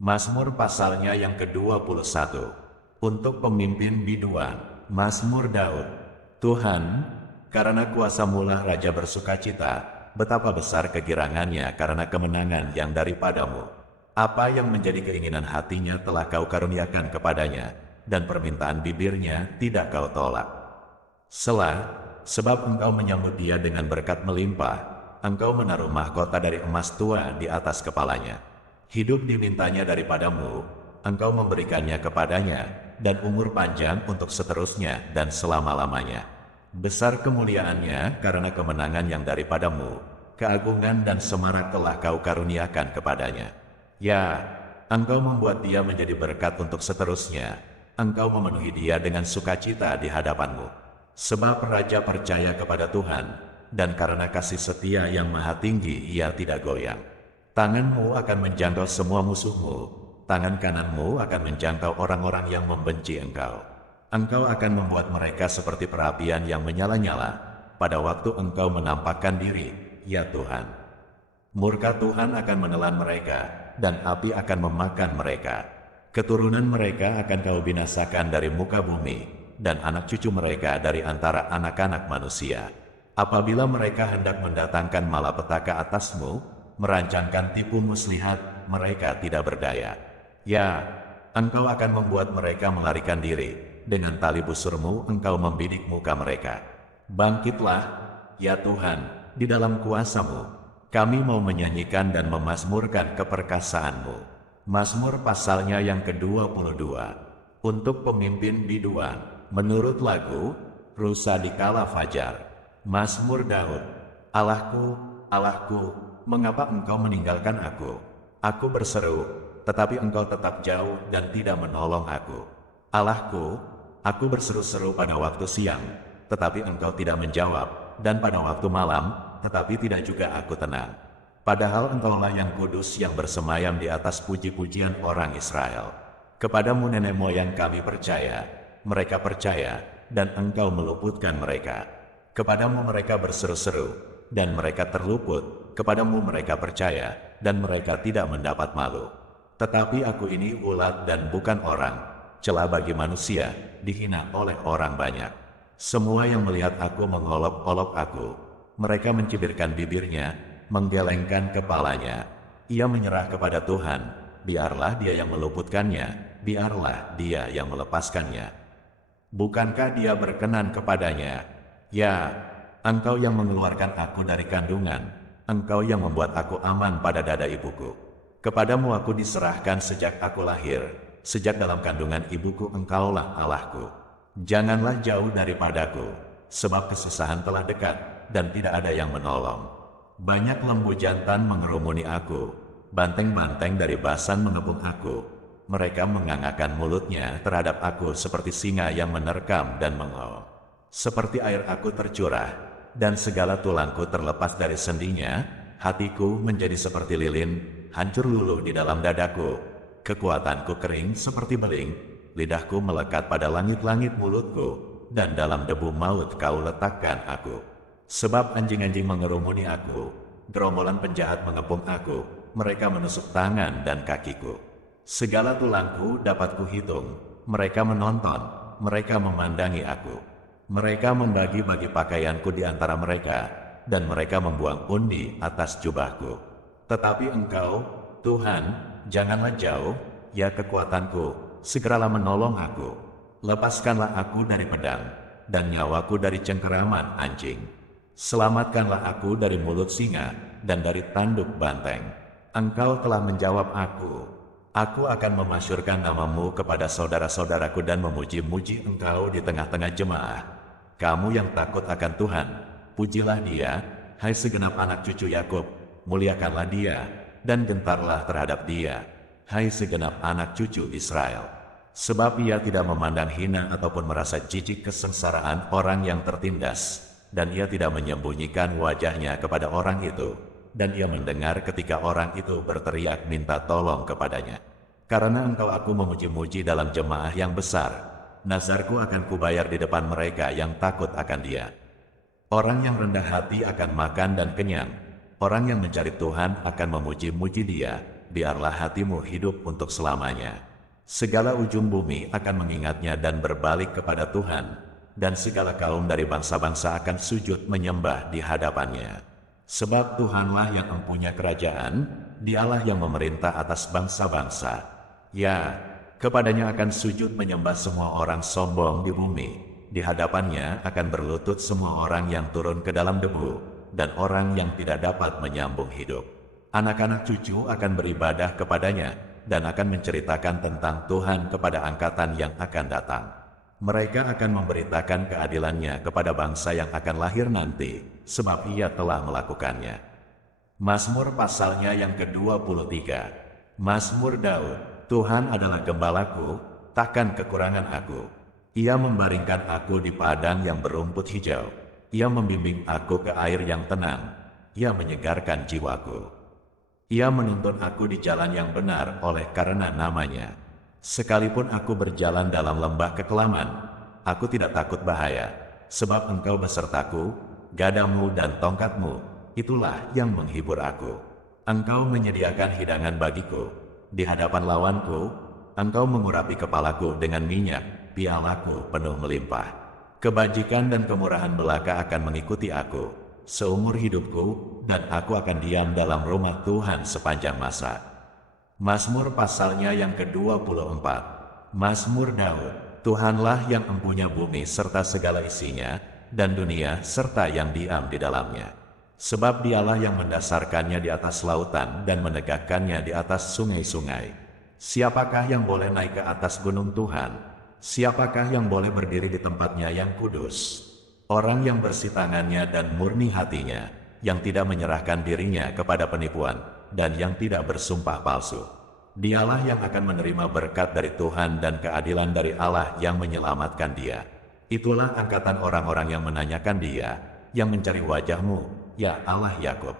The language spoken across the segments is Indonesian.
Mazmur pasalnya yang ke-21. Untuk pemimpin biduan, Mazmur Daud. Tuhan, karena kuasa-Mu lah Raja bersukacita, betapa besar kegirangannya karena kemenangan yang daripadamu. Apa yang menjadi keinginan hatinya telah Kau karuniakan kepadanya, dan permintaan bibirnya tidak Kau tolak. Selah, sebab Engkau menyambut dia dengan berkat melimpah, Engkau menaruh mahkota dari emas tua di atas kepalanya. Hidup dimintanya daripadamu, Engkau memberikannya kepadanya, dan umur panjang untuk seterusnya dan selama-lamanya. Besar kemuliaannya karena kemenangan yang daripadamu, keagungan dan semarak telah Kau karuniakan kepadanya. Ya, Engkau membuat dia menjadi berkat untuk seterusnya, Engkau memenuhi dia dengan sukacita di hadapan-Mu. Sebab Raja percaya kepada Tuhan, dan karena kasih setia yang maha tinggi ia tidak goyang. Tangan-Mu akan menjangkau semua musuh-Mu, tangan kanan-Mu akan menjangkau orang-orang yang membenci Engkau. Engkau akan membuat mereka seperti perapian yang menyala-nyala, pada waktu Engkau menampakkan diri, ya Tuhan. Murka Tuhan akan menelan mereka, dan api akan memakan mereka. Keturunan mereka akan Kau binasakan dari muka bumi, dan anak cucu mereka dari antara anak-anak manusia. Apabila mereka hendak mendatangkan malapetaka atas-Mu, merancangkan tipu muslihat, mereka tidak berdaya. Ya, Engkau akan membuat mereka melarikan diri, dengan tali busur-Mu Engkau membidik muka mereka. Bangkitlah, ya Tuhan, di dalam kuasa-Mu, kami mau menyanyikan dan memazmurkan keperkasaan-Mu. Mazmur pasalnya yang ke-22. Untuk pemimpin biduan, menurut lagu, Rusa di Kala Fajar. Mazmur Daud. Allahku, Allahku, mengapa Engkau meninggalkan aku? Aku berseru, tetapi Engkau tetap jauh dan tidak menolong aku. Allahku, aku berseru-seru pada waktu siang, tetapi Engkau tidak menjawab, dan pada waktu malam, tetapi tidak juga aku tenang. Padahal Engkaulah yang kudus yang bersemayam di atas puji-pujian orang Israel. Kepadamu nenek moyang kami percaya, mereka percaya, dan Engkau meluputkan mereka. Kepadamu mereka berseru-seru, dan mereka terluput. Kepadamu mereka percaya, dan mereka tidak mendapat malu. Tetapi aku ini ulat dan bukan orang, celah bagi manusia, dihina oleh orang banyak. Semua yang melihat aku mengolok-olok aku. Mereka mencibirkan bibirnya, menggelengkan kepalanya. Ia menyerah kepada Tuhan, biarlah Dia yang meluputkannya, biarlah Dia yang melepaskannya. Bukankah Dia berkenan kepadanya? Ya, Engkau yang mengeluarkan aku dari kandungan, Engkau yang membuat aku aman pada dada ibuku. Kepadamu aku diserahkan sejak aku lahir, sejak dalam kandungan ibuku Engkaulah Allahku. Janganlah jauh daripadaku, sebab kesusahan telah dekat, dan tidak ada yang menolong. Banyak lembu jantan mengerumuni aku, banteng-banteng dari Basan mengepung aku. Mereka mengangakkan mulutnya terhadap aku seperti singa yang menerkam dan mengaum. Seperti air aku tercurah, dan segala tulangku terlepas dari sendinya, hatiku menjadi seperti lilin, hancur luluh di dalam dadaku. Kekuatanku kering seperti beling, lidahku melekat pada langit-langit mulutku, dan dalam debu maut Kau letakkan aku. Sebab anjing-anjing mengerumuni aku, gerombolan penjahat mengepung aku, mereka menusuk tangan dan kakiku. Segala tulangku dapat kuhitung, mereka menonton, mereka memandangi aku. Mereka membagi-bagi pakaianku di antara mereka, dan mereka membuang undi atas jubahku. Tetapi Engkau, Tuhan, janganlah jauh, ya kekuatanku, segeralah menolong aku. Lepaskanlah aku dari pedang, dan nyawaku dari cengkeraman anjing. Selamatkanlah aku dari mulut singa, dan dari tanduk banteng. Engkau telah menjawab aku. Aku akan memasyurkan nama-Mu kepada saudara-saudaraku dan memuji-muji Engkau di tengah-tengah jemaah. Kamu yang takut akan Tuhan, pujilah Dia, hai segenap anak cucu Yakub, muliakanlah Dia, dan gentarlah terhadap Dia, hai segenap anak cucu Israel. Sebab Ia tidak memandang hina ataupun merasa jijik kesengsaraan orang yang tertindas, dan Ia tidak menyembunyikan wajahnya kepada orang itu, dan Ia mendengar ketika orang itu berteriak minta tolong kepadanya. Karena Engkau aku memuji-muji dalam jemaah yang besar, nazarku akan kubayar di depan mereka yang takut akan Dia. Orang yang rendah hati akan makan dan kenyang, orang yang mencari Tuhan akan memuji-muji Dia, biarlah hatimu hidup untuk selamanya. Segala ujung bumi akan mengingatnya dan berbalik kepada Tuhan, dan segala kaum dari bangsa-bangsa akan sujud menyembah di hadapannya. Sebab Tuhanlah yang mempunyai kerajaan, Dialah yang memerintah atas bangsa-bangsa. Ya, kepadanya akan sujud menyembah semua orang sombong di bumi. Di hadapannya akan berlutut semua orang yang turun ke dalam debu, dan orang yang tidak dapat menyambung hidup. Anak-anak cucu akan beribadah kepadanya, dan akan menceritakan tentang Tuhan kepada angkatan yang akan datang. Mereka akan memberitakan keadilannya kepada bangsa yang akan lahir nanti, sebab ia telah melakukannya. Mazmur pasalnya yang ke-23. Mazmur Daud. Tuhan adalah gembalaku, takkan kekurangan aku. Ia membaringkan aku di padang yang berumput hijau. Ia membimbing aku ke air yang tenang. Ia menyegarkan jiwaku. Ia menuntun aku di jalan yang benar oleh karena namanya. Sekalipun aku berjalan dalam lembah kekelaman, aku tidak takut bahaya, sebab Engkau besertaku, gadamu dan tongkatmu, itulah yang menghibur aku. Engkau menyediakan hidangan bagiku, di hadapan lawanku, Engkau mengurapi kepalaku dengan minyak, pialaku penuh melimpah. Kebajikan dan kemurahan belaka akan mengikuti aku seumur hidupku, dan aku akan diam dalam rumah Tuhan sepanjang masa. Mazmur pasalnya yang ke-24. Mazmur Daud. Tuhanlah yang mempunyai bumi serta segala isinya, dan dunia serta yang diam di dalamnya. Sebab Dialah yang mendasarkannya di atas lautan dan menegakkannya di atas sungai-sungai. Siapakah yang boleh naik ke atas gunung Tuhan? Siapakah yang boleh berdiri di tempatnya yang kudus? Orang yang bersih tangannya dan murni hatinya, yang tidak menyerahkan dirinya kepada penipuan, dan yang tidak bersumpah palsu. Dialah yang akan menerima berkat dari Tuhan dan keadilan dari Allah yang menyelamatkan dia. Itulah angkatan orang-orang yang menanyakan dia, yang mencari wajah-Mu, ya Allah Yakub.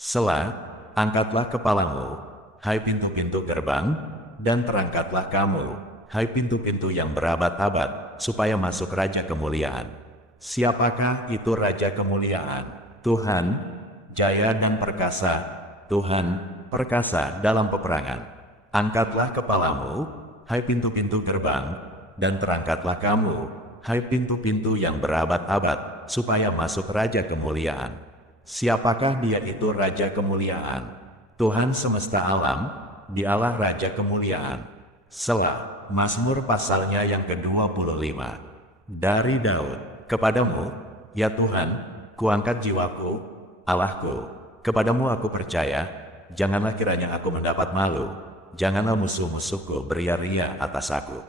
Selah, angkatlah kepalamu, hai pintu-pintu gerbang, dan terangkatlah kamu, hai pintu-pintu yang berabad-abad, supaya masuk Raja Kemuliaan. Siapakah itu Raja Kemuliaan? Tuhan, jaya dan perkasa, Tuhan, perkasa dalam peperangan. Angkatlah kepalamu, hai pintu-pintu gerbang, dan terangkatlah kamu, hai pintu-pintu yang berabad-abad, supaya masuk Raja Kemuliaan. Siapakah dia itu Raja Kemuliaan? Tuhan semesta alam, Dialah Raja Kemuliaan. Selah. Mazmur pasalnya yang ke-25. Dari Daud. Kepadamu, ya Tuhan, kuangkat jiwaku, Allahku, kepadamu aku percaya, janganlah kiranya aku mendapat malu, janganlah musuh-musuhku beria-ria atas aku.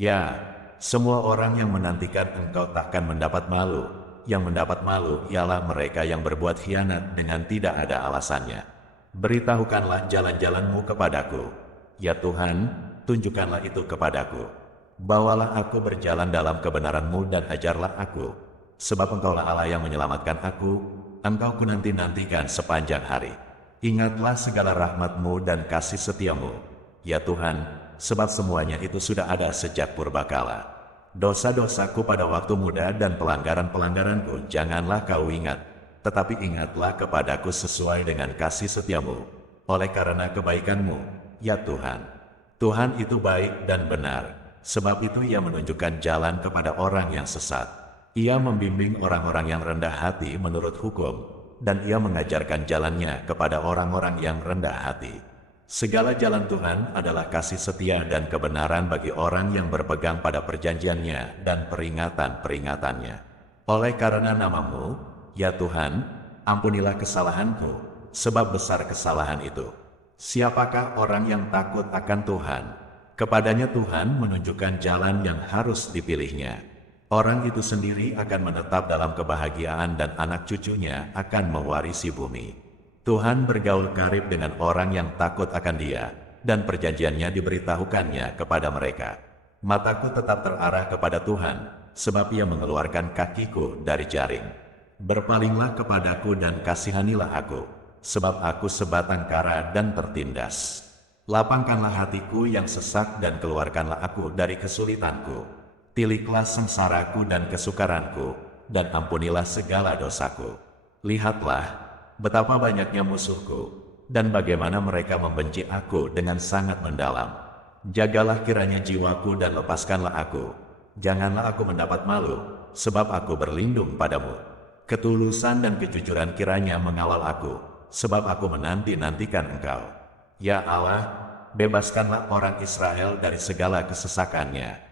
Ya, semua orang yang menantikan Engkau takkan mendapat malu, yang mendapat malu ialah mereka yang berbuat khianat dengan tidak ada alasannya. Beritahukanlah jalan-jalan-Mu kepadaku, ya Tuhan, tunjukkanlah itu kepadaku. Bawalah aku berjalan dalam kebenaran-Mu dan ajarlah aku. Sebab Engkaulah Allah yang menyelamatkan aku, Engkau kunanti-nantikan sepanjang hari. Ingatlah segala rahmat-Mu dan kasih setia-Mu, ya Tuhan, sebab semuanya itu sudah ada sejak purbakala. Dosa-dosaku pada waktu muda dan pelanggaran-pelanggaranku janganlah Kau ingat, tetapi ingatlah kepadaku sesuai dengan kasih setia-Mu, oleh karena kebaikan-Mu, ya Tuhan. Tuhan itu baik dan benar. Sebab itu Ia menunjukkan jalan kepada orang yang sesat. Ia membimbing orang-orang yang rendah hati menurut hukum, dan Ia mengajarkan jalannya kepada orang-orang yang rendah hati. Segala jalan Tuhan adalah kasih setia dan kebenaran bagi orang yang berpegang pada perjanjiannya dan peringatan-peringatannya. Oleh karena nama-Mu, ya Tuhan, ampunilah kesalahanku, sebab besar kesalahan itu. Siapakah orang yang takut akan Tuhan? Kepadanya Tuhan menunjukkan jalan yang harus dipilihnya. Orang itu sendiri akan menetap dalam kebahagiaan dan anak cucunya akan mewarisi bumi. Tuhan bergaul karib dengan orang yang takut akan Dia, dan perjanjiannya diberitahukannya kepada mereka. Mataku tetap terarah kepada Tuhan, sebab Ia mengeluarkan kakiku dari jaring. Berpalinglah kepadaku dan kasihanilah aku, sebab aku sebatang kara dan tertindas. Lapangkanlah hatiku yang sesak dan keluarkanlah aku dari kesulitanku. Tiliklah sengsaraku dan kesukaranku, dan ampunilah segala dosaku. Lihatlah, betapa banyaknya musuhku, dan bagaimana mereka membenci aku dengan sangat mendalam. Jagalah kiranya jiwaku dan lepaskanlah aku. Janganlah aku mendapat malu, sebab aku berlindung padamu. Ketulusan dan kejujuran kiranya mengawal aku, sebab aku menanti-nantikan Engkau. Ya Allah, bebaskanlah orang Israel dari segala kesesakannya.